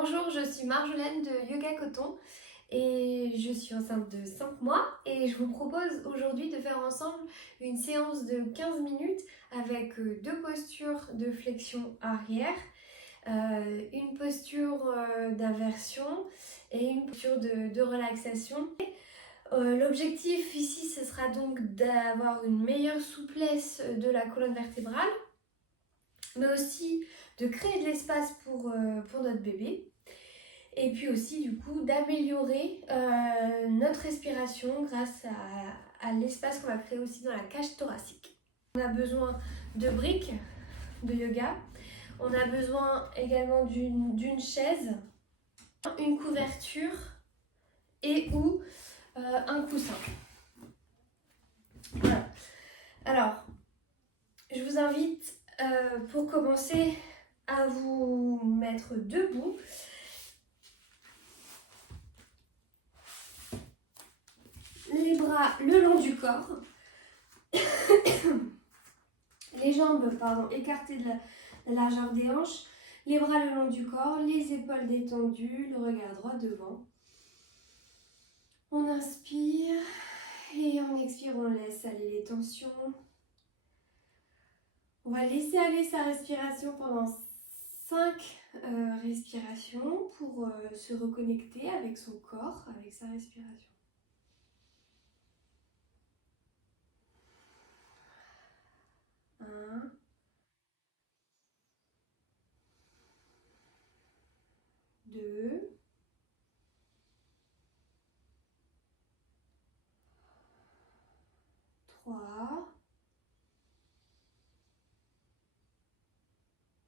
Bonjour, je suis Marjolaine de Yoga Coton et je suis enceinte de 5 mois et je vous propose aujourd'hui de faire ensemble une séance de 15 minutes avec deux postures de flexion arrière, une posture d'inversion et une posture de relaxation. L'objectif ici, ce sera donc d'avoir une meilleure souplesse de la colonne vertébrale, mais aussi de créer de l'espace pour notre bébé. Et puis aussi du coup d'améliorer notre respiration grâce à l'espace qu'on va créer aussi dans la cage thoracique. On a besoin de briques de yoga, on a besoin également d'une chaise, une couverture et ou un coussin. Voilà. Alors, je vous invite pour commencer à vous mettre debout. Les bras le long du corps, les jambes écartées de la largeur des hanches, les bras le long du corps, les épaules détendues, le regard droit devant. On inspire et on expire, on laisse aller les tensions. On va laisser aller sa respiration pendant 5 respirations pour se reconnecter avec son corps, avec sa respiration. 1, 2, 3,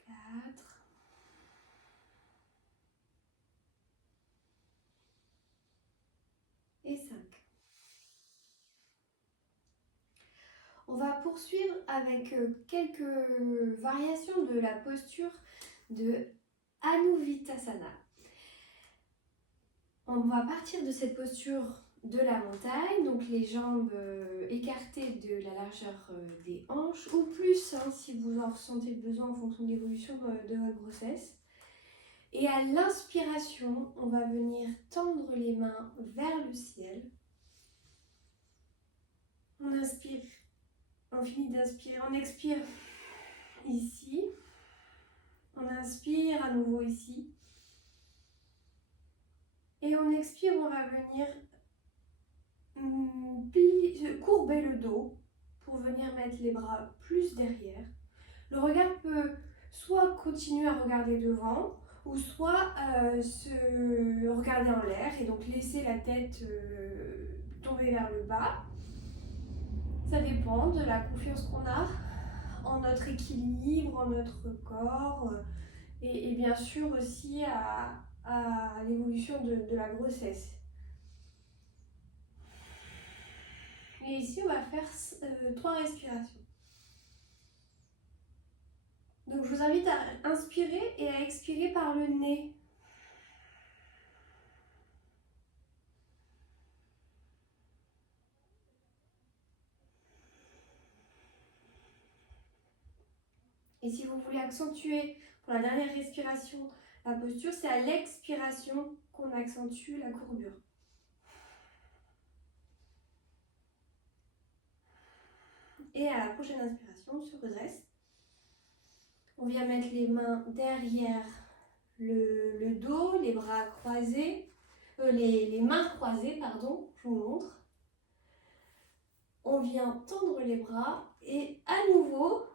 4, et 5. On va poursuivre avec quelques variations de la posture de Anuvitasana. On va partir de cette posture de la montagne, donc les jambes écartées de la largeur des hanches, ou plus si vous en ressentez le besoin en fonction de l'évolution de votre grossesse. Et à l'inspiration, on va venir tendre les mains vers le ciel. On inspire, on finit d'inspirer, on expire ici. On inspire à nouveau ici. Et on expire, on va venir courber le dos pour venir mettre les bras plus derrière. Le regard peut soit continuer à regarder devant ou soit se regarder en l'air et donc laisser la tête tomber vers le bas. Ça dépend de la confiance qu'on a en notre équilibre, en notre corps et bien sûr aussi à l'évolution de la grossesse. Et ici, on va faire 3 respirations. Donc, je vous invite à inspirer et à expirer par le nez. Et si vous voulez accentuer pour la dernière respiration la posture, c'est à l'expiration qu'on accentue la courbure. Et à la prochaine inspiration, on se redresse. On vient mettre les mains derrière le dos, les bras croisés, les mains croisées, pardon, je vous montre. On vient tendre les bras et à nouveau,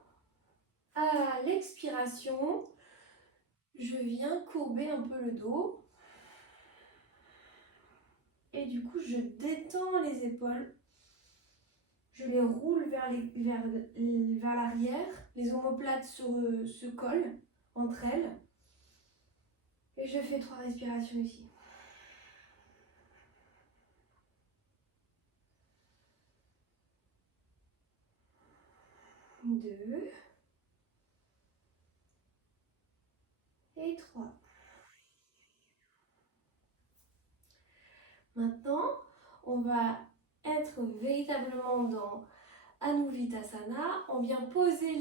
à l'expiration, je viens courber un peu le dos. Et du coup, je détends les épaules. Je les roule vers l'arrière. Les omoplates se collent entre elles. Et je fais 3 respirations ici. 2 et 3. Maintenant, on va être véritablement dans Anuvitasana. On vient poser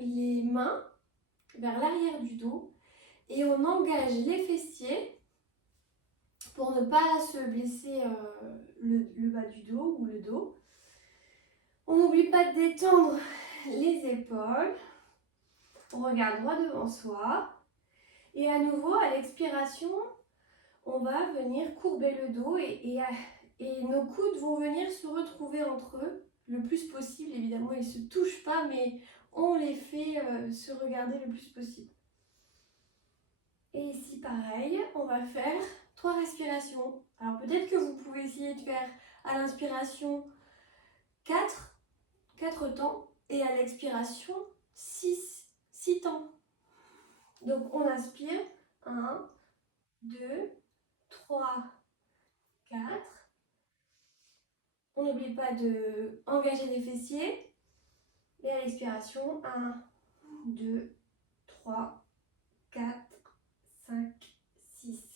les mains vers l'arrière du dos et on engage les fessiers pour ne pas se blesser le bas du dos ou le dos. On n'oublie pas de détendre les épaules. On regarde droit devant soi. Et à nouveau, à l'expiration, on va venir courber le dos et nos coudes vont venir se retrouver entre eux le plus possible. Évidemment, ils ne se touchent pas, mais on les fait se regarder le plus possible. Et ici, pareil, on va faire 3 respirations. Alors peut-être que vous pouvez essayer de faire à l'inspiration 4 temps et à l'expiration 6 temps. Donc on inspire 1, 2, 3, 4. On n'oublie pas d'engager les fessiers. Et à l'expiration, 1, 2, 3, 4, 5, 6.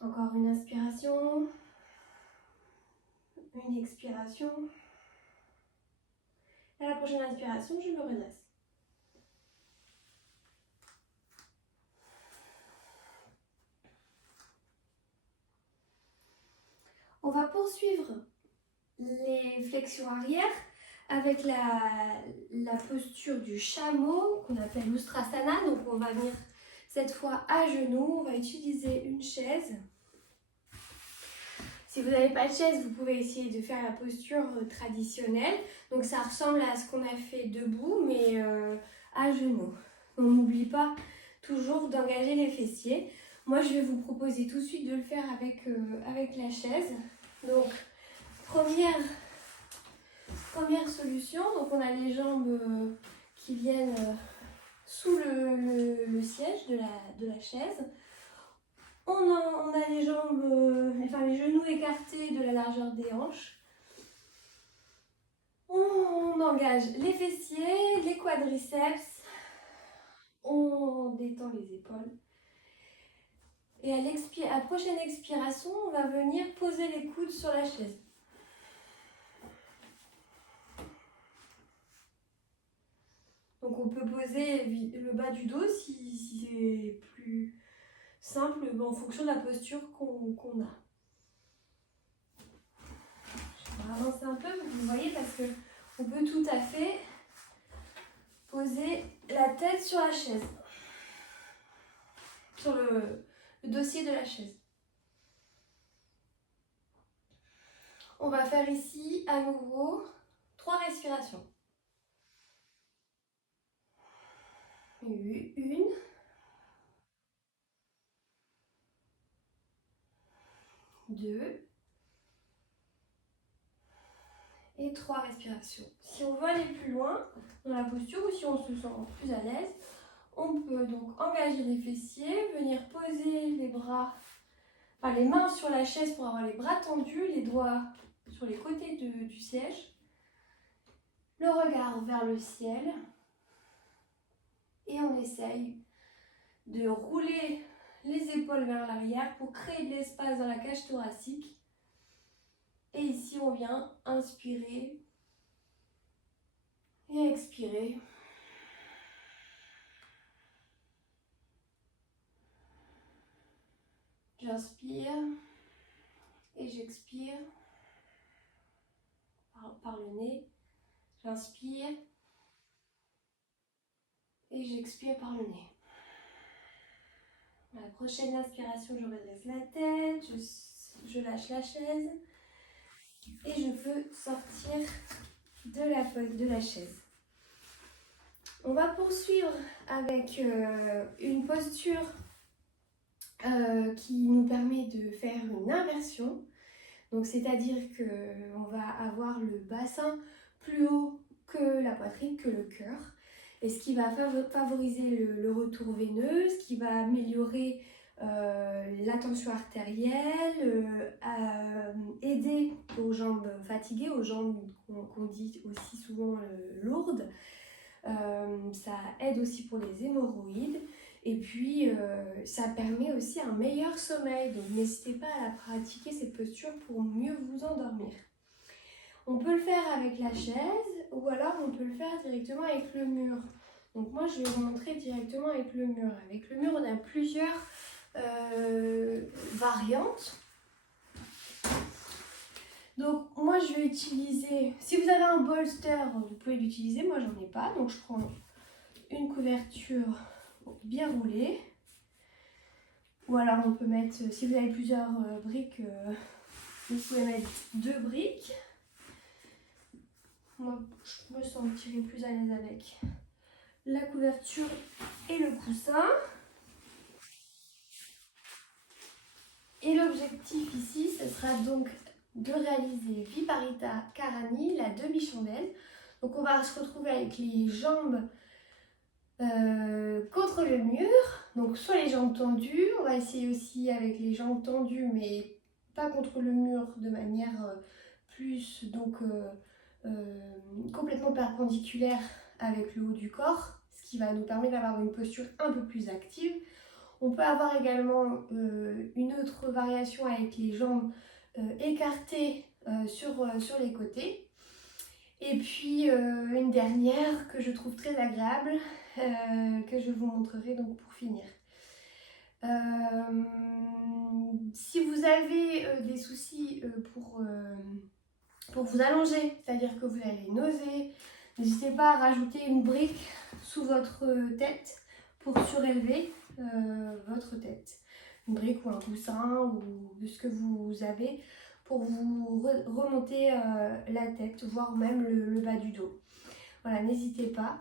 Encore une inspiration. Une expiration. Et à la prochaine inspiration, je me redresse. On va poursuivre les flexions arrière avec la posture du chameau qu'on appelle l'Ustrasana. Donc on va venir cette fois à genoux. On va utiliser une chaise. Si vous n'avez pas de chaise, vous pouvez essayer de faire la posture traditionnelle. Donc ça ressemble à ce qu'on a fait debout, mais à genoux. On n'oublie pas toujours d'engager les fessiers. Moi, je vais vous proposer tout de suite de le faire avec la chaise. Donc, première solution. Donc, on a les jambes qui viennent sous le siège de la chaise. On a les jambes, les genoux écartés de la largeur des hanches. On engage les fessiers, les quadriceps. On détend les épaules. Et à la prochaine expiration, on va venir poser les coudes sur la chaise. Donc on peut poser le bas du dos si c'est plus simple en fonction de la posture qu'on a. Je vais avancer un peu, vous voyez, parce qu'on peut tout à fait poser la tête sur la chaise, sur le dossier de la chaise. On va faire ici à nouveau 3 respirations. 1, 2 et 3 respirations. Si on veut aller plus loin dans la posture ou si on se sent plus à l'aise, on peut donc engager les fessiers, venir poser les mains sur la chaise pour avoir les bras tendus, les doigts sur les côtés du siège, le regard vers le ciel et on essaye de rouler les épaules vers l'arrière pour créer de l'espace dans la cage thoracique. Et ici, on vient inspirer et expirer. J'inspire et j'expire par le nez. J'inspire et j'expire par le nez. À la prochaine inspiration, je redresse la tête, je lâche la chaise et je peux sortir de la chaise. On va poursuivre avec une posture qui nous permet de faire une inversion. Donc c'est-à-dire qu'on va avoir le bassin plus haut que la poitrine, que le cœur. Et ce qui va favoriser le retour veineux, ce qui va améliorer la tension artérielle, aider aux jambes fatiguées, aux jambes qu'on dit aussi souvent lourdes. Ça aide aussi pour les hémorroïdes. Et puis, ça permet aussi un meilleur sommeil. Donc, n'hésitez pas à la pratiquer, cette posture, pour mieux vous endormir. On peut le faire avec la chaise ou alors on peut le faire directement avec le mur. Donc moi je vais vous montrer directement avec le mur. Avec le mur on a plusieurs variantes. Donc moi je vais utiliser, si vous avez un bolster vous pouvez l'utiliser, moi j'en ai pas. Donc je prends une couverture bien roulée. Ou alors on peut mettre, si vous avez plusieurs briques, vous pouvez mettre 2 briques. Moi je me sentirais plus à l'aise avec la couverture et le coussin. Et l'objectif ici, ce sera donc de réaliser Viparita Karani, la demi-chandelle. Donc on va se retrouver avec les jambes contre le mur. Donc soit les jambes tendues, on va essayer aussi avec les jambes tendues mais pas contre le mur de manière plus complètement perpendiculaire avec le haut du corps, ce qui va nous permettre d'avoir une posture un peu plus active. On peut avoir également une autre variation avec les jambes écartées sur les côtés. Et puis une dernière que je trouve très agréable, que je vous montrerai donc pour finir. Si vous avez des soucis pour vous allonger, c'est-à-dire que vous avez nausée, n'hésitez pas à rajouter une brique sous votre tête pour surélever votre tête. Une brique ou un coussin ou de ce que vous avez pour vous remonter la tête, voire même le bas du dos. Voilà, n'hésitez pas.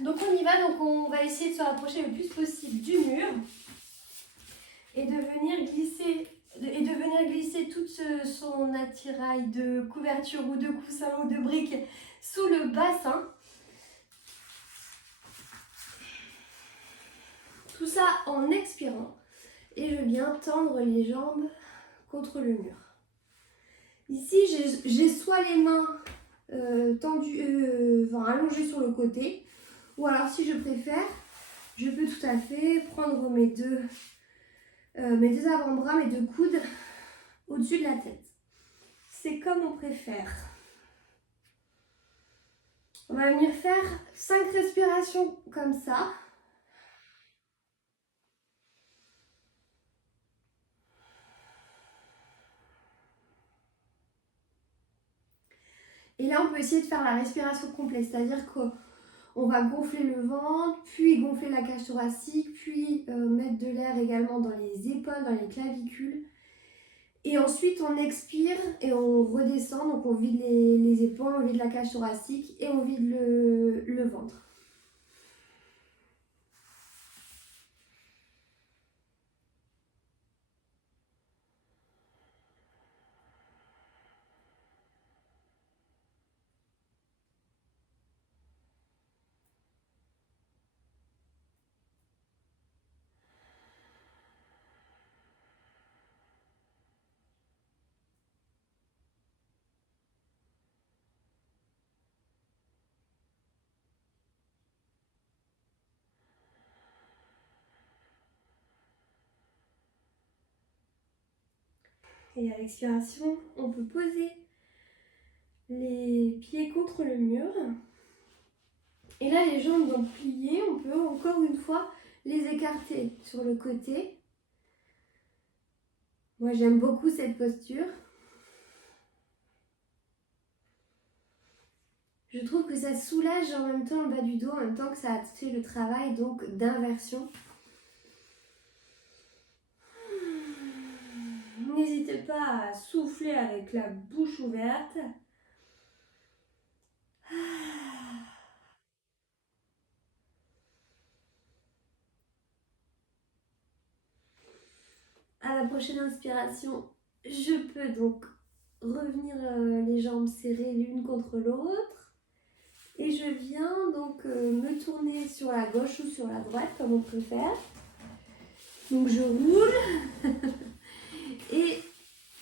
Donc on y va, donc on va essayer de se rapprocher le plus possible du mur et de venir glisser tout son attirail de couverture ou de coussin ou de briques sous le bassin. Tout ça en expirant. Et je viens tendre les jambes contre le mur. Ici, j'ai soit les mains allongées sur le côté, ou alors si je préfère, je peux tout à fait prendre mes deux avant-bras, mes 2 coudes au-dessus de la tête. C'est comme on préfère. On va venir faire 5 respirations comme ça. Et là, on peut essayer de faire la respiration complète, c'est-à-dire qu'on va gonfler le ventre, puis gonfler la cage thoracique, puis mettre de l'air également dans les épaules, dans les clavicules. Et ensuite, on expire et on redescend, donc on vide les épaules, on vide la cage thoracique et on vide le ventre. Et à l'expiration, on peut poser les pieds contre le mur. Et là, les jambes donc pliées, on peut encore une fois les écarter sur le côté. Moi, j'aime beaucoup cette posture. Je trouve que ça soulage en même temps le bas du dos, en même temps que ça fait le travail donc d'inversion. N'hésitez pas à souffler avec la bouche ouverte. À la prochaine inspiration, je peux donc revenir les jambes serrées l'une contre l'autre. Et je viens donc me tourner sur la gauche ou sur la droite, comme on préfère. Donc je roule et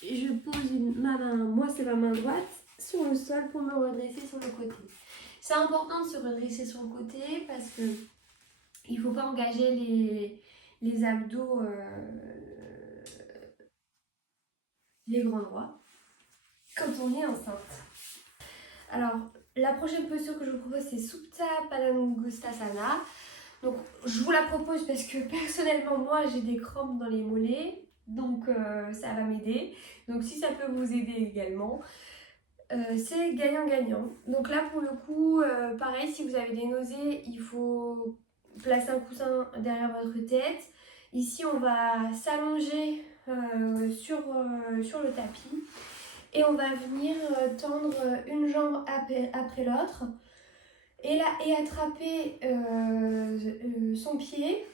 je pose ma main, moi c'est ma main droite, sur le sol pour me redresser sur le côté. C'est important de se redresser sur le côté parce que il ne faut pas engager les abdos, les grands droits, quand on est enceinte. Alors, La prochaine posture que je vous propose, c'est Supta Padangusthasana. Donc, je vous la propose parce que personnellement, moi, j'ai des crampes dans les mollets. Donc, ça va m'aider. Donc, si ça peut vous aider également, c'est gagnant-gagnant. Donc là, pour le coup, pareil, si vous avez des nausées, il faut placer un coussin derrière votre tête. Ici, on va s'allonger sur le tapis et on va venir tendre une jambe après l'autre et attraper son pied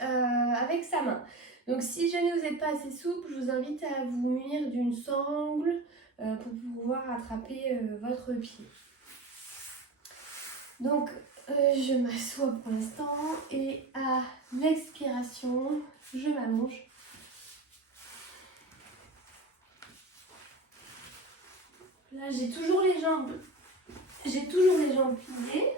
avec sa main. Donc si jamais vous n'êtes pas assez souple, je vous invite à vous munir d'une sangle pour pouvoir attraper votre pied. Donc je m'assois pour l'instant et à l'expiration, je m'allonge. Là j'ai toujours les jambes pliées.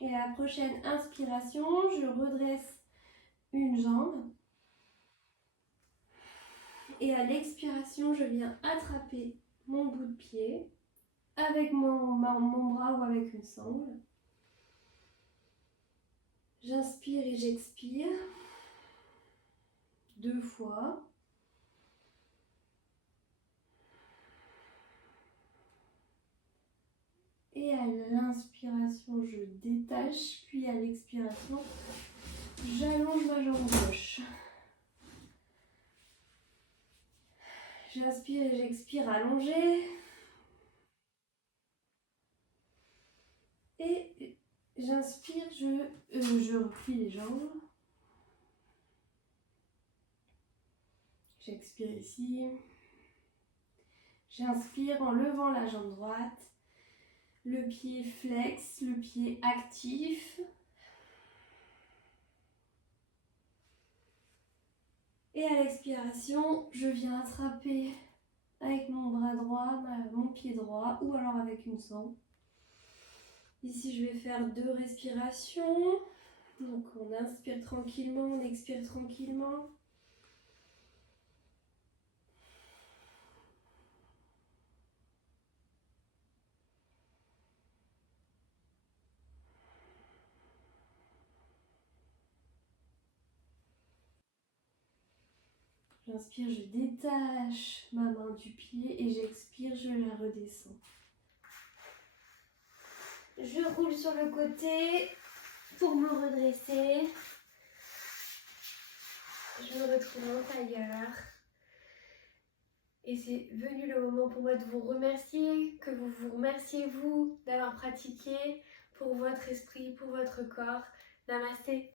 Et à la prochaine inspiration, je redresse une jambe. Et à l'expiration, je viens attraper mon bout de pied avec mon bras ou avec une sangle. J'inspire et j'expire 2 fois. Et à l'inspiration, je détache, puis à l'expiration, j'allonge ma jambe gauche. J'inspire et j'expire allongé. Et j'inspire, je replie les jambes. J'expire ici. J'inspire en levant la jambe droite. Le pied flex, le pied actif. Et à l'expiration, je viens attraper avec mon bras droit, mon pied droit ou alors avec une sangle. Ici, je vais faire 2 respirations. Donc, on inspire tranquillement, on expire tranquillement. J'inspire, je détache ma main du pied et j'expire, je la redescends. Je roule sur le côté pour me redresser. Je me retrouve en tailleur. Et c'est venu le moment pour moi de vous remercier, que vous vous remerciez vous d'avoir pratiqué pour votre esprit, pour votre corps. Namasté.